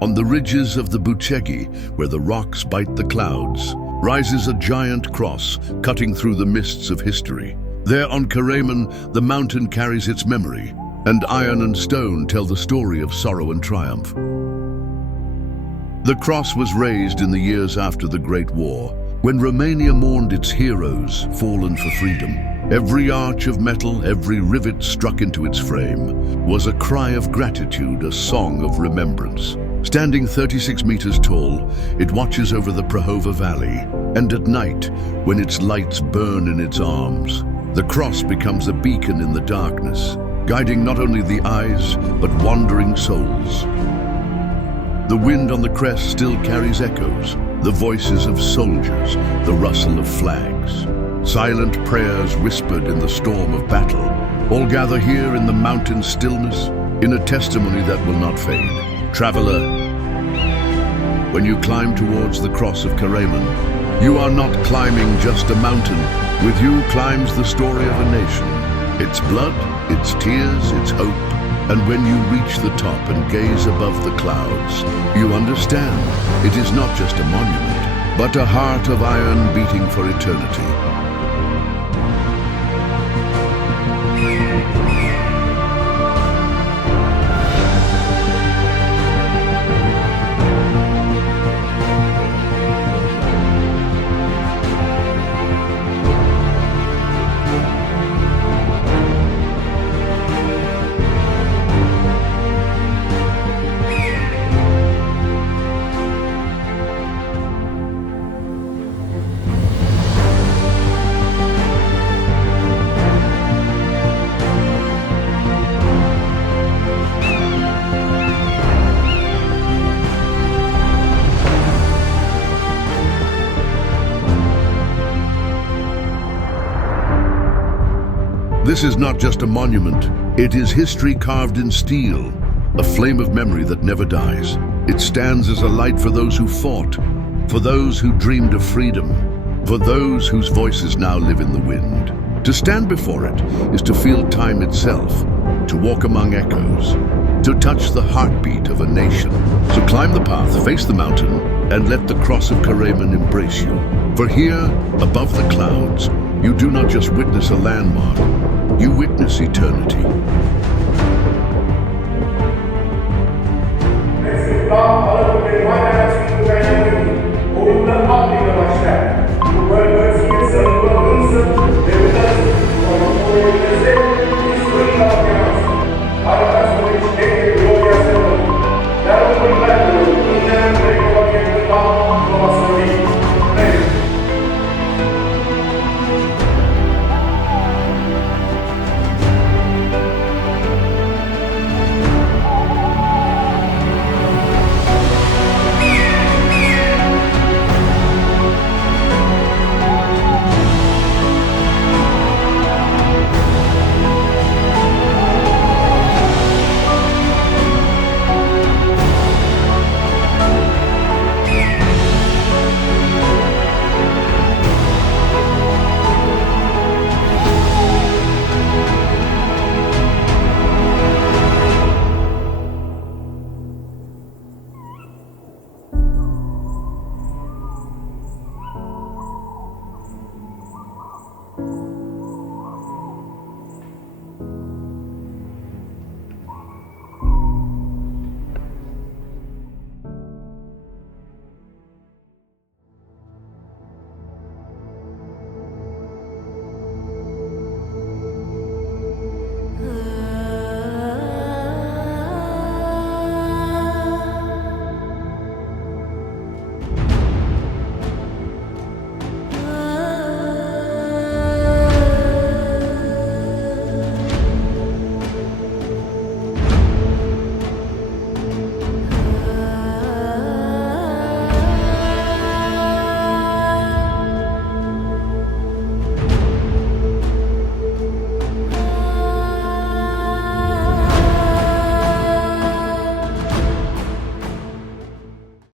On the ridges of the Bucegi, where the rocks bite the clouds, rises a giant cross cutting through the mists of history. There on Caraiman, the mountain carries its memory, and iron and stone tell the story of sorrow and triumph. The cross was raised in the years after the Great War, when Romania mourned its heroes fallen for freedom. Every arch of metal, every rivet struck into its frame, was a cry of gratitude, a song of remembrance. Standing 36 meters tall, it watches over the Prahova Valley, and at night, when its lights burn in its arms, the cross becomes a beacon in the darkness, guiding not only the eyes, but wandering souls. The wind on the crest still carries echoes, the voices of soldiers, the rustle of flags. Silent prayers whispered in the storm of battle, all gather here in the mountain stillness, in a testimony that will not fade. Traveler, when you climb towards the cross of Caraiman, you are not climbing just a mountain. With you climbs the story of a nation, its blood, its tears, its hope. And when you reach the top and gaze above the clouds, you understand it is not just a monument, but a heart of iron beating for eternity. This is not just a monument, it is history carved in steel, a flame of memory that never dies. It stands as a light for those who fought, for those who dreamed of freedom, for those whose voices now live in the wind. To stand before it is to feel time itself, to walk among echoes, to touch the heartbeat of a nation. So climb the path, face the mountain, and let the cross of Caraiman embrace you. For here, above the clouds, you do not just witness a landmark, you witness eternity.